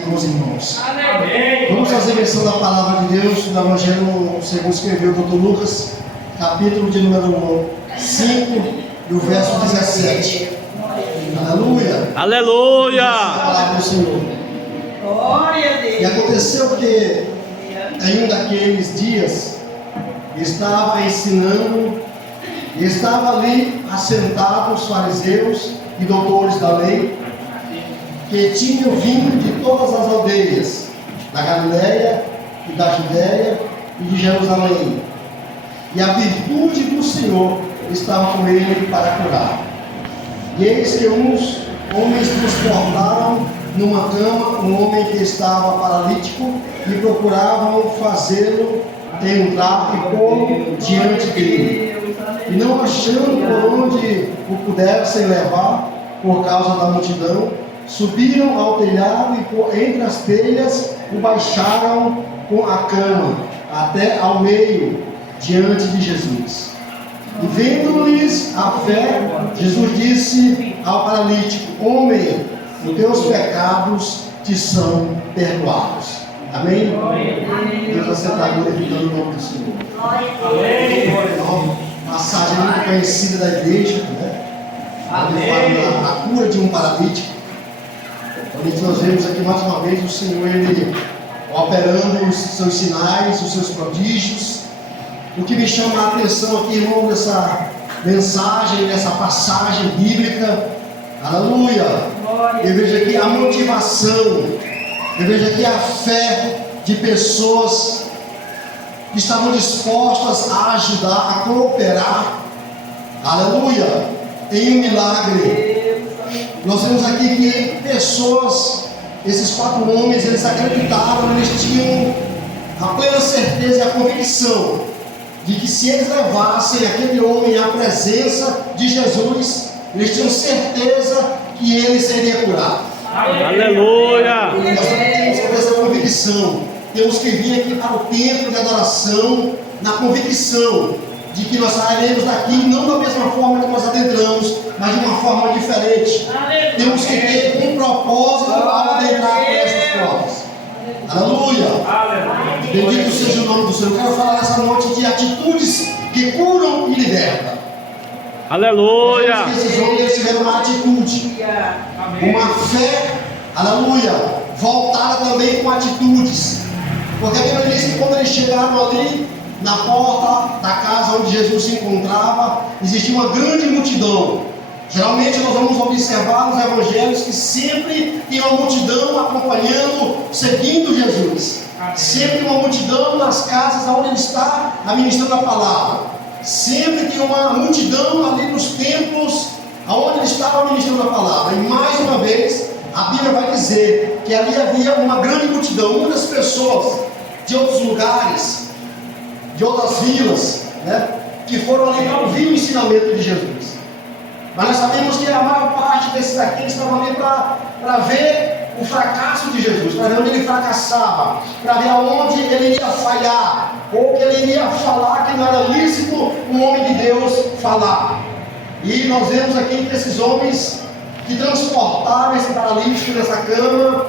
Com os irmãos. Amém. Vamos fazer menção da palavra de Deus no Evangelho segundo escreveu o Dr. Lucas, capítulo de número 5, e o verso 17. Aleluia! Aleluia! A palavra do Senhor. Glória a Deus. E aconteceu que em um daqueles dias estava ensinando, e estava ali assentados os fariseus e doutores da lei, que tinham vindo de todas as aldeias, da Galiléia e da Judéia e de Jerusalém. E a virtude do Senhor estava com ele para curar. E eis que uns homens transportaram numa cama um homem que estava paralítico e procuravam fazê-lo entrar e pô-lo diante dele. E não achando por onde o pudessem levar, por causa da multidão, subiram ao telhado e por entre as telhas o baixaram com a cama até ao meio, diante de Jesus. E vendo-lhes a fé, Jesus disse ao paralítico: homem, os teus pecados te são perdoados. Amém? Deus assentar glorificando o nome do Senhor. Amém. Passagem muito conhecida da igreja, né? Onde fala a cura de um paralítico. Onde nós vemos aqui mais uma vez o Senhor, Ele operando os seus sinais, os seus prodígios. O que me chama a atenção aqui, irmão, nessa mensagem, nessa passagem bíblica, aleluia, eu vejo aqui a motivação, eu vejo aqui a fé de pessoas que estavam dispostas a ajudar, a cooperar, aleluia, em um milagre. Nós vemos aqui que pessoas, esses 4 homens, eles acreditaram, eles tinham a plena certeza e a convicção de que se eles levassem aquele homem à presença de Jesus, eles tinham certeza que ele seria curado. Aleluia! Nós temos que ter essa convicção. Temos que vir aqui para o templo de adoração na convicção de que nós sairemos daqui não da mesma forma que nós adentramos, mas de uma forma diferente. Temos que ter um propósito para adentrar por essas portas. Aleluia! Bendito seja o nome do Senhor. Eu quero falar nessa noite de atitudes que curam e libertam. Aleluia! Esses homens tiveram uma atitude, uma fé, aleluia, voltada também com atitudes. Porque a Bíblia diz que quando eles chegaram ali na porta da casa onde Jesus se encontrava, existia uma grande multidão. Geralmente nós vamos observar nos evangelhos que sempre tem uma multidão acompanhando, seguindo Jesus. Sempre uma multidão nas casas onde ele está administrando a palavra. Sempre tem uma multidão ali nos templos onde ele estava administrando a palavra. E mais uma vez, a Bíblia vai dizer que ali havia uma grande multidão, muitas pessoas de outros lugares, de outras vilas, né, que foram ali para ouvir o ensinamento de Jesus. Mas nós sabemos que a maior parte desses aqui estavam ali para ver o fracasso de Jesus, para ver onde ele fracassava, para ver aonde ele iria falhar, ou que ele iria falar que não era lícito um homem de Deus falar. E nós vemos aqui que esses homens que transportaram esse paralítico nessa cama,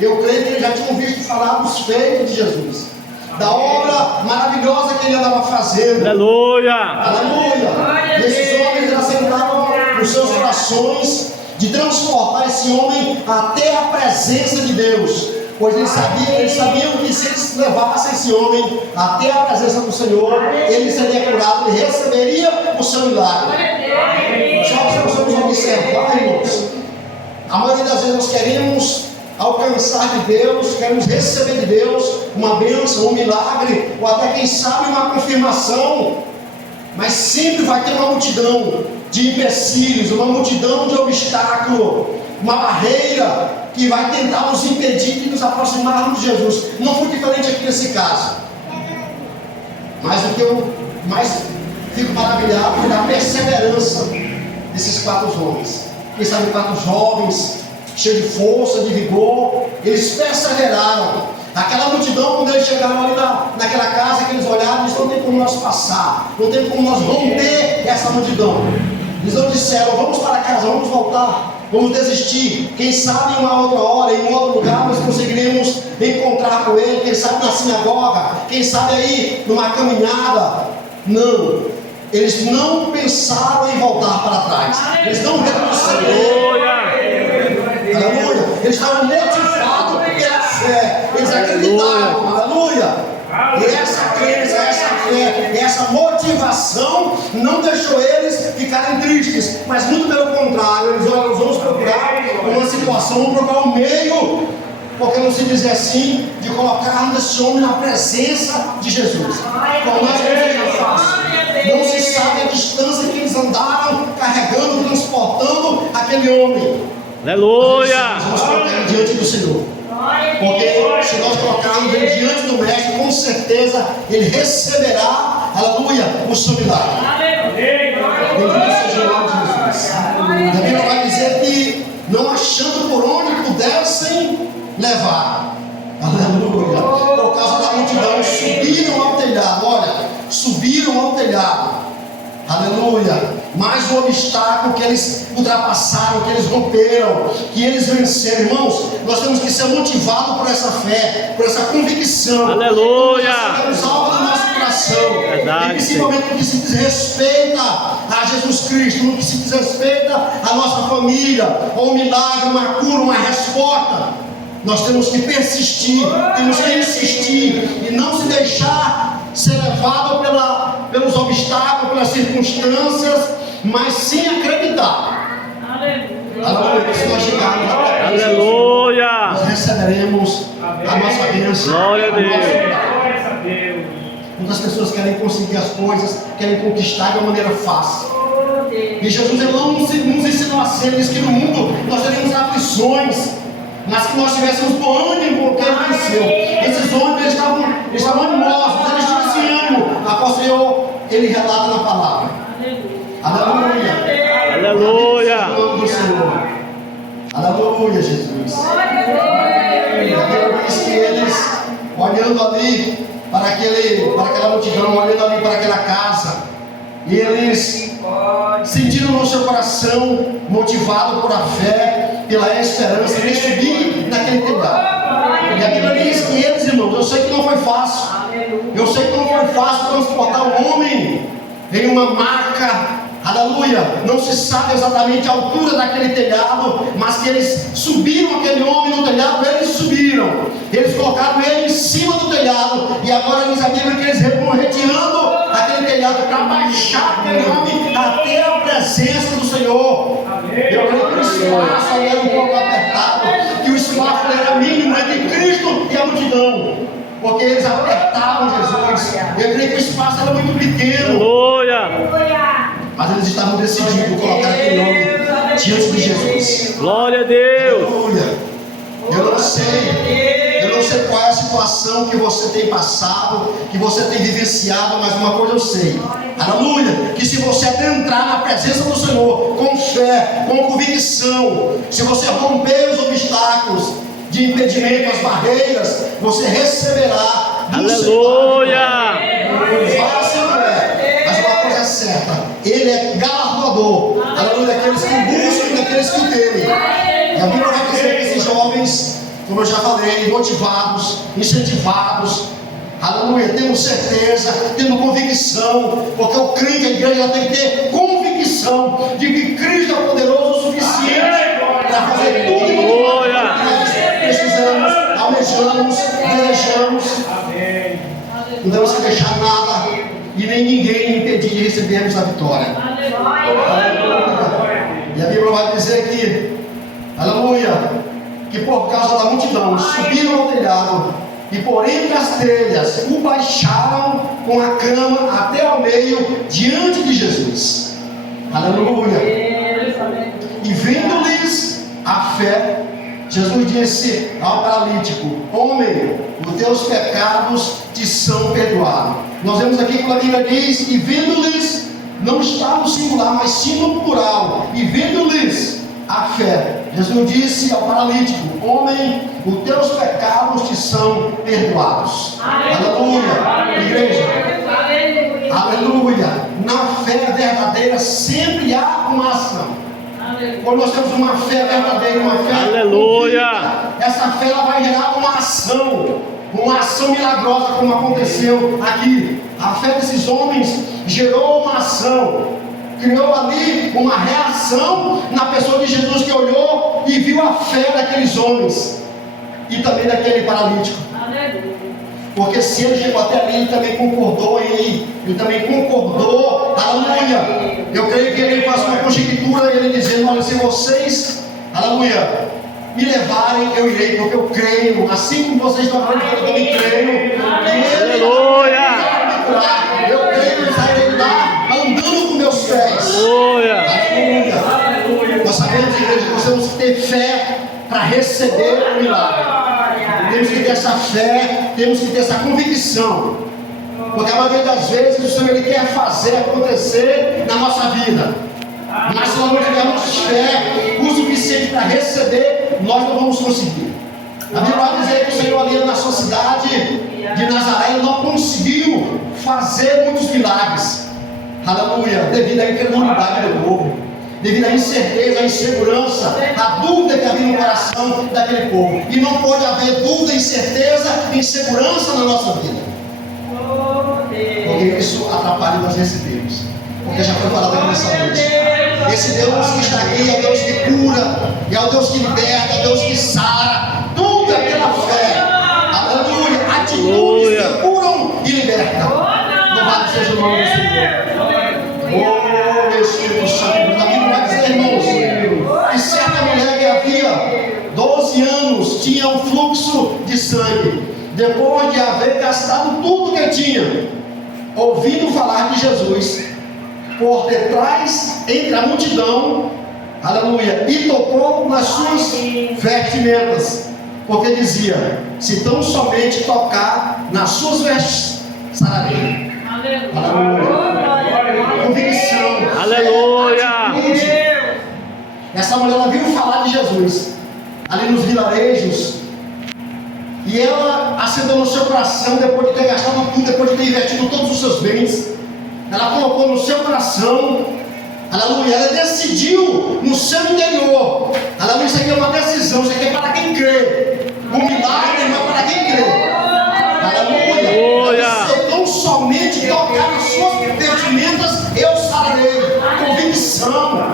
eu creio que eles já tinham visto falar dos feitos de Jesus, da obra maravilhosa que ele andava fazendo. Aleluia! Aleluia! E esses homens assentaram nos seus corações de transportar esse homem até a presença de Deus, pois eles sabiam que se eles levassem esse homem até a presença do Senhor, ele seria curado e receberia o seu milagre. Só que nós vamos observar, irmãos, a maioria das vezes nós queremos alcançar de Deus, queremos receber de Deus uma bênção, um milagre, ou até quem sabe uma confirmação, mas sempre vai ter uma multidão de empecilhos, uma multidão de obstáculos, uma barreira que vai tentar nos impedir de nos aproximarmos de Jesus. Não foi diferente aqui nesse caso. Mas o que eu mais fico maravilhado foi da perseverança desses 4 homens. Quem sabe 4 jovens, cheios de força, de vigor, eles perseveraram. Aquela multidão, quando eles chegaram ali naquela casa, que eles olharam, eles não tem como nós passar, não tem como nós romper essa multidão. Eles não disseram, vamos para casa, vamos voltar. vamos desistir. Quem sabe em uma outra hora, em um outro lugar, nós conseguiremos encontrar com Ele. Quem sabe na sinagoga, quem sabe aí numa caminhada. Não, eles não pensaram em voltar para trás. Eles não retrocederam. Aleluia. Eles estavam motivados pela fé. Eles acreditaram. Aleluia. E essa crença, essa fé, essa motivação não deixou eles ficarem tristes, mas muito pelo contrário, eles olham, nós vamos procurar uma situação, vamos procurar um meio, porque não se dizer assim, de colocar esse homem na presença de Jesus. Por mais que não seja fácil, não se sabe a distância que eles andaram carregando, transportando aquele homem. Aleluia! Vamos colocar ele diante do Senhor. Porque se nós colocarmos ele diante do Mestre, com certeza ele receberá, aleluia, o seu milagre. Bendito seja o nome de Jesus. A Bíblia vai dizer que não achando por onde pudessem levar, aleluia, por causa da multidão, subiram ao telhado. Olha, subiram ao telhado. Aleluia. Mais um obstáculo que eles ultrapassaram, que eles romperam, que eles venceram. Irmãos, nós temos que ser motivados por essa fé, por essa convicção. Aleluia. Nós temos algo no nosso coração. Verdade, e principalmente no que se diz respeita a Jesus Cristo, no que se diz respeita a nossa família, ou um milagre, uma cura, uma resposta. Nós temos que persistir, temos que insistir e não se deixar ser levado pelos obstáculos, pelas circunstâncias, mas sim acreditar. Aleluia. Se nós chegarmos até Aleluia. nós receberemos a nossa bênção. Glória a Deus. Muitas pessoas querem conseguir as coisas, querem conquistar de uma maneira fácil. E Jesus ele não nos ensinou a ser, ele diz que no mundo nós teríamos aflições, mas que nós tivéssemos bom ânimo porque ele venceu. Esses homens eles estavam animosos, eles tinham esse ânimo. Após ele relata na palavra. Aleluia. Aleluia. Em nome do Senhor. Aleluia, Jesus. E a Bíblia diz que eles, olhando ali para aquela multidão, olhando ali para aquela casa, e eles sentiram no seu coração, motivado por a fé, pela esperança, de subir naquele telhado. E a Bíblia diz que eles, irmãos, eu sei que não foi fácil. Eu sei que não foi fácil transportar um homem em uma maca. Aleluia. Não se sabe exatamente a altura daquele telhado, mas que eles subiram aquele homem no telhado, eles subiram. Eles colocaram ele em cima do telhado. E agora diz a Bíblia que eles vão retirando aquele telhado para baixar aquele homem até a presença do Senhor. Eu creio que o espaço era um pouco apertado, que o espaço era mínimo entre Cristo e a multidão, porque eles apertavam Jesus. Eu creio que o espaço era muito pequeno. Aleluia. Mas eles estavam decididos a colocar aquele homem diante de Jesus. Glória a Deus. Aleluia. Eu não sei qual é a situação que você tem passado, que você tem vivenciado, mas uma coisa eu sei. Aleluia. Que se você adentrar na presença do Senhor com fé, com convicção, se você romper os obstáculos de impedimento, as barreiras, você receberá do Aleluia. Fácil não é, mas uma coisa é certa, Ele é galardoador. Aleluia, daqueles que buscam e daqueles que o temem. E a Bíblia vai dizer que esses jovens, como eu já falei, motivados, incentivados, aleluia, tendo certeza, tendo convicção, porque eu creio que a igreja tem que ter convicção de que Cristo é poderoso o suficiente para fazer tudo o que nós precisamos, almejamos, desejamos. Não devemos deixar nada e nem ninguém impedir de recebermos a vitória. E a Bíblia vai dizer que, aleluia, que por causa da multidão subiram ao telhado e por entre as telhas o baixaram com a cama até ao meio diante de Jesus. Aleluia. E vendo-lhes a fé, Jesus disse ao paralítico: homem, os teus pecados te são perdoados. Nós vemos aqui que a Bíblia diz: e vendo-lhes, não está no singular, mas sim no plural, e vendo-lhes a fé, Jesus disse ao paralítico: homem, os teus pecados te são perdoados. Aleluia. Igreja, aleluia. Na fé verdadeira sempre há uma ação. Quando nós temos uma fé verdadeira, uma fé Aleluia. convicta, essa fé ela vai gerar uma ação milagrosa, como aconteceu aqui. A fé desses homens gerou uma ação, criou ali uma reação na pessoa de Jesus, que olhou e viu a fé daqueles homens e também daquele paralítico. Porque se ele chegou até ali, ele também concordou ele também concordou, aleluia. Eu creio que ele faz uma conjectura, ele dizendo: olha, se vocês, aleluia, me levarem, eu irei, porque eu creio, assim como vocês estão falando, eu também creio. Aleluia. Eu creio que sairei lá andando com meus pés. Aleluia. Aleluia. Nós sabemos, igreja, que nós temos que ter fé para receber o milagre. Temos que ter essa fé, temos que ter essa convicção, porque a maioria das vezes o Senhor ele quer fazer acontecer na nossa vida, mas se nós não tivermos fé o suficiente para receber, nós não vamos conseguir. A Bíblia vai dizer que o Senhor ali na sua cidade de Nazaré não conseguiu fazer muitos milagres, aleluia, devido à incredulidade do povo, devido à incerteza, à insegurança, à dúvida que havia no coração daquele povo. E não pode haver dúvida, incerteza e insegurança na nossa vida, porque isso atrapalha nós recebermos. Porque já foi falado aqui nessa noite, esse Deus que está aqui é o Deus que cura, é o Deus que liberta, é o Deus que sara. Tudo é pela fé, aleluia. Atitudes que curam e libertam. Louvado seja o nome do Senhor. Oh, Espírito Santo. A Bíblia vai dizer, irmãos, que certa mulher que havia 12 anos tinha um fluxo de sangue, depois de haver gastado tudo que tinha, ouvindo falar de Jesus, por detrás, entre a multidão, aleluia, e tocou nas suas vestimentas, porque dizia: se tão somente tocar nas suas vestes, sararei. Aleluia. Convicção. Aleluia. Essa mulher ela viu falar de Jesus ali nos vilarejos, e ela acendeu no seu coração, depois de ter gastado tudo, depois de ter investido todos os seus bens, ela colocou no seu coração, aleluia, ela decidiu no seu interior, aleluia. Isso aqui é uma decisão, isso aqui é para quem crê. O milagre não é para quem crê, aleluia. Se tão somente tocar nas suas vestimentas, eu sararei. Convicção.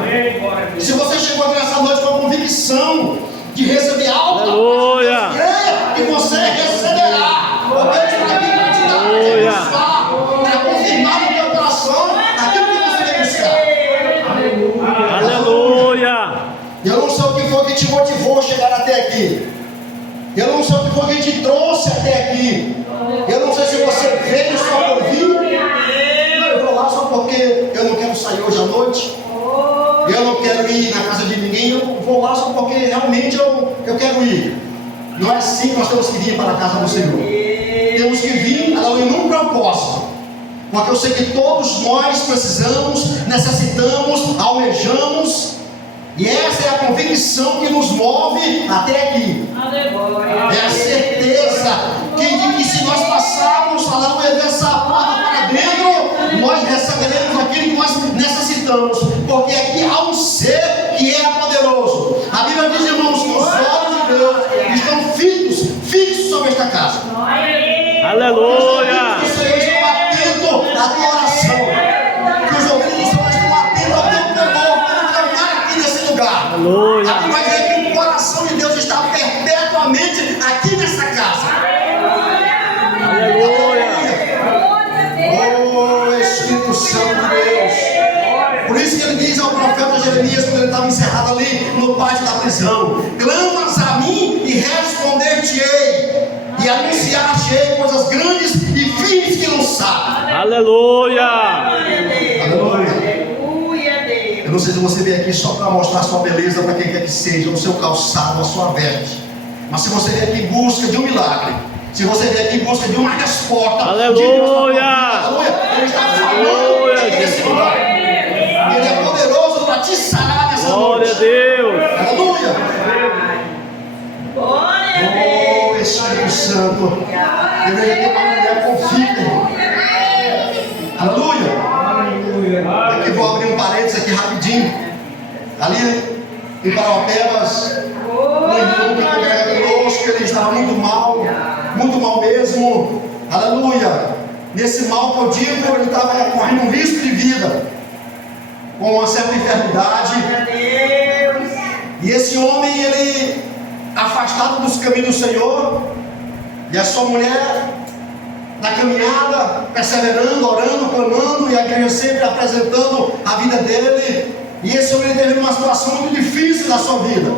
Se você chegou aqui nessa noite com a convicção de receber algo, aleluia, crê que você receberá, porque Deus está aqui para te dar, para confirmar no teu coração aquilo que você quer buscar. Aleluia. Eu não sei o que foi que te motivou a chegar até aqui, eu não sei o que foi que te trouxe até aqui, eu não sei se você veio só por vir. Eu vou lá só porque eu não quero sair hoje à noite, eu não quero ir na casa de ninguém, eu vou lá só porque realmente eu quero ir. Não é assim que nós temos que vir para a casa do Senhor. Temos que vir num propósito, porque eu sei que todos nós precisamos, necessitamos, almejamos, e essa é a convicção que nos move até aqui. É a certeza de que se nós passarmos, aleluia, dessa porta para dentro, nós receberemos aquilo que nós necessitamos, porque aqui há um ser que é poderoso. A Bíblia diz, irmãos, que os olhos de Deus estão fixos sobre esta casa. Aleluia. Que os Senhor estão atentos à tua oração, que os ouvidos do Senhor estão atentos ao teu clamor, quando clamar aqui nesse lugar. Aleluia. A Bíblia vai dizer que o coração de Deus está perpetuamente aqui nessa casa. Aleluia. Oh, Espírito Santo de Deus. Por isso que ele diz ao profeta Jeremias, quando ele estava encerrado ali no pátio da prisão: clamas a mim e responder-te-ei, e anunciar-te-ei coisas grandes e firmes que não sabes. Aleluia. Aleluia. Eu não sei se você veio aqui só para mostrar sua beleza para quem quer que seja, o seu calçado, a sua veste, mas se você veio aqui em busca de um milagre, se você veio aqui em busca de uma resposta, aleluia, aleluia, ele está falando nesse lugar. Ele é poderoso para te sarar nessa noite. Glória a Deus. Aleluia. Glória a Deus. Oh, Espírito Santo. Deveria ter uma mulher convicta. Aleluia. Aqui vou abrir um parênteses aqui rapidinho. Ali em Parauapebas, um irmão que congrega conosco, ele estava muito mal mesmo, aleluia. Nesse mal que eu digo, ele estava correndo um risco de vida, com uma certa enfermidade. E esse homem, ele afastado dos caminhos do Senhor, e a sua mulher na caminhada, perseverando, orando, clamando, e a igreja sempre apresentando a vida dele. E esse homem teve uma situação muito difícil na sua vida.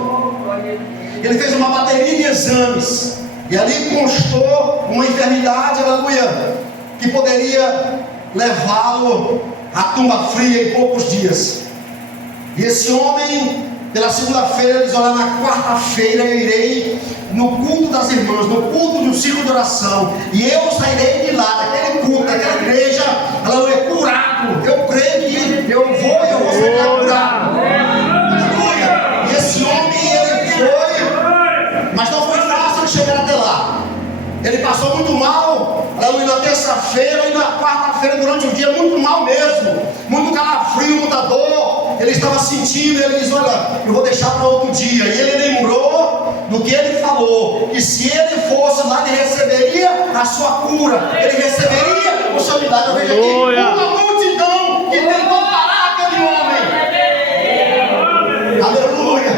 Ele fez uma bateria de exames, e ali constou uma enfermidade, aleluia, que poderia levá-lo à tumba fria em poucos dias. E esse homem, pela segunda-feira, ele diz: olha, na quarta-feira eu irei no culto das irmãs, no culto do círculo de oração, e eu sairei de lá, daquele culto, daquela igreja, aleluia, curado. Eu creio que eu vou sair curado. Aleluia. E esse homem, ele foi, mas não foi fácil chegar até lá. Ele passou muito mal, aleluia, na terça-feira e na quarta-feira, durante o dia, muito mal mesmo, muito calafrio, muita dor. Ele estava sentindo, ele diz: olha, eu vou deixar para outro dia. E ele lembrou do que ele falou, que se ele fosse lá, ele receberia a sua cura, ele receberia o seu milagre. Eu vejo aqui uma multidão que tentou parar aquele homem. Aleluia.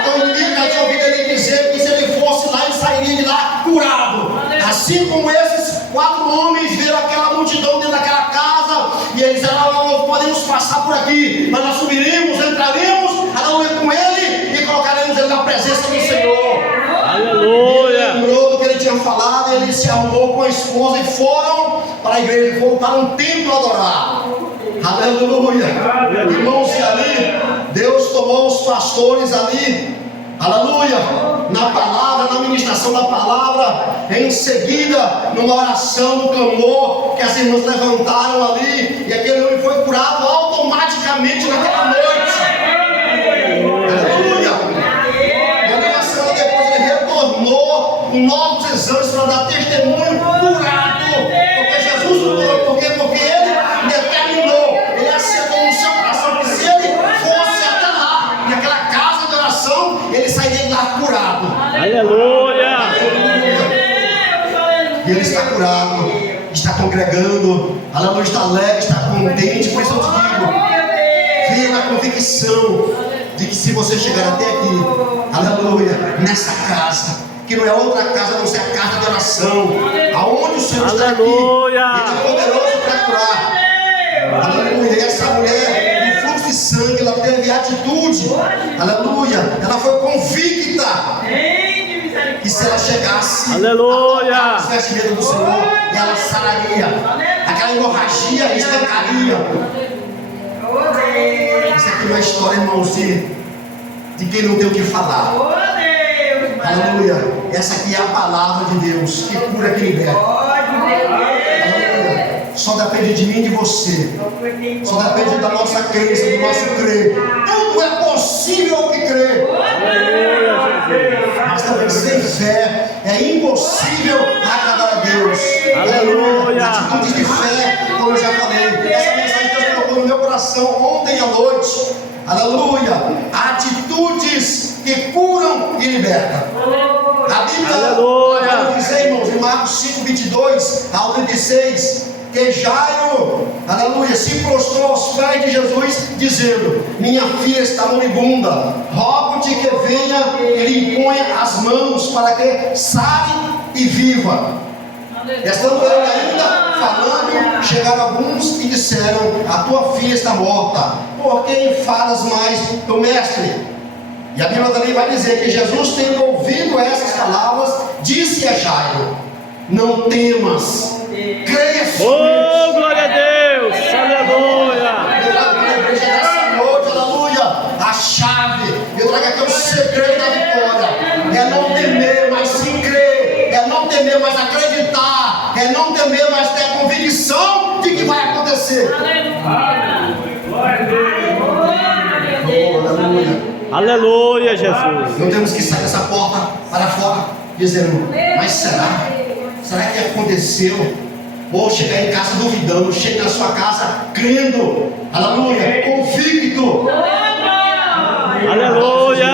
Então o inimigo já tinha ouvido ele dizer que se ele fosse lá, ele sairia de lá curado. Assim como esses 4 homens viram aquela multidão dentro daquela casa, e eles disseram: não podemos passar por aqui, mas nós subiremos, entraremos, aleluia, com ele e colocaremos ele na presença do Senhor. Aleluia. Ele lembrou do que ele tinha falado, ele se arrumou com a esposa e foram para a igreja, foram para um templo adorar. Aleluia. Irmãos, e ali Deus tomou os pastores ali, aleluia, na palavra, na ministração da palavra. Em seguida, numa oração, no clamor que as irmãs levantaram ali, e aquele homem foi curado automaticamente naquela noite. Aleluia. E uma semana depois ele retornou com novos exames para dar testemunho, curado, porque Jesus o curou. Porque ele determinou, ele aceitou no seu coração que se ele fosse até lá, naquela casa de oração, ele sairia de lá curado. Aleluia. E ele está curado, está congregando, aleluia, está alegre, está contente. Por isso eu te digo, venha na convicção de que se você chegar até aqui, aleluia, nessa casa, que não é outra casa a não ser a casa de oração, aonde o Senhor está aqui, Ele é poderoso para curar. Aleluia. E essa mulher, no fluxo de sangue, ela teve atitude, aleluia, ela foi convicta que se ela chegasse, aleluia, a os vestimentos do Senhor, ela sararia, aquela hemorragia estancaria. Isso aqui não é história, irmãos, de quem não tem o que falar. Aleluia. Essa aqui é a palavra de Deus que cura, que liberta. Aleluia. Só depende de mim e de você. Só depende da nossa crença, do nosso crer. Tudo é possível ao que crer. Mas também sem fé é impossível agradar a Deus. Aleluia. Atitudes de fé, como eu já falei. Essa mensagem que Deus colocou no meu coração ontem à noite. Aleluia. Atitudes que curam e libertam. A Bíblia vai dizer, irmãos, em Marcos 5, 22 ao 36, que Jairo, aleluia, se prostrou aos pés de Jesus, dizendo: minha filha está moribunda, rogo-te que venha e lhe imponha as mãos para que sare e viva. Estando ele ainda falando, chegaram alguns e disseram: a tua filha está morta, por que enfadas mais teu mestre? E a Bíblia também vai dizer que Jesus, tendo ouvido essas palavras, disse a Jairo: não temas, creia somente. Oh, glória a Deus, aleluia. Eu trago para a igreja nessa noite, aleluia, a chave, eu trago aqui o segredo da vitória. É não temer, mas sim crer. É não temer, mas acreditar. É não temer, mas ter a convicção de que vai acontecer. Aleluia. Aleluia, Jesus. Não temos que sair dessa porta para fora dizendo: mas será? Será que aconteceu? Ou chegar em casa duvidando, chega na sua casa crendo, aleluia, convicto. Aleluia.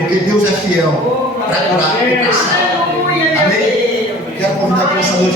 Porque Deus é fiel para curar e para salvar. Aleluia, meu Amém? Deus. Quero convidar para essa noite